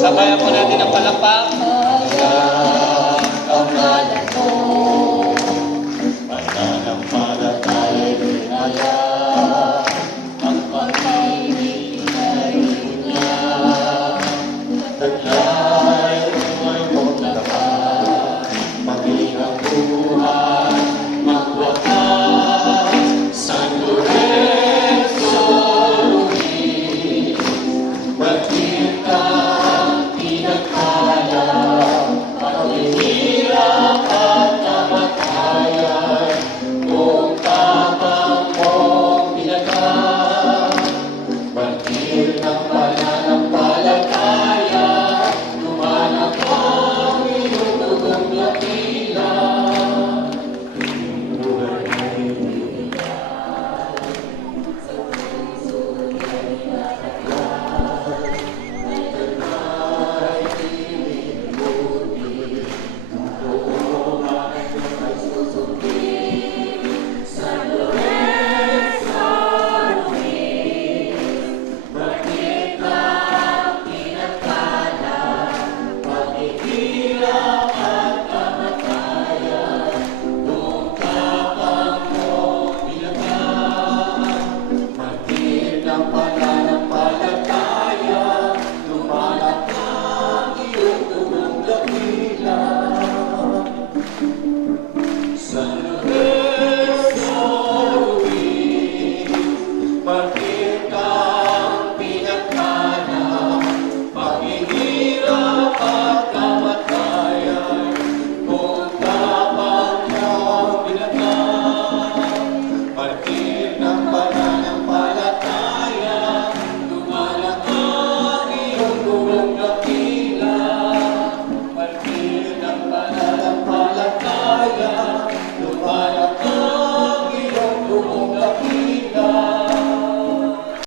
Sabayan po natin ang palakpak. 정말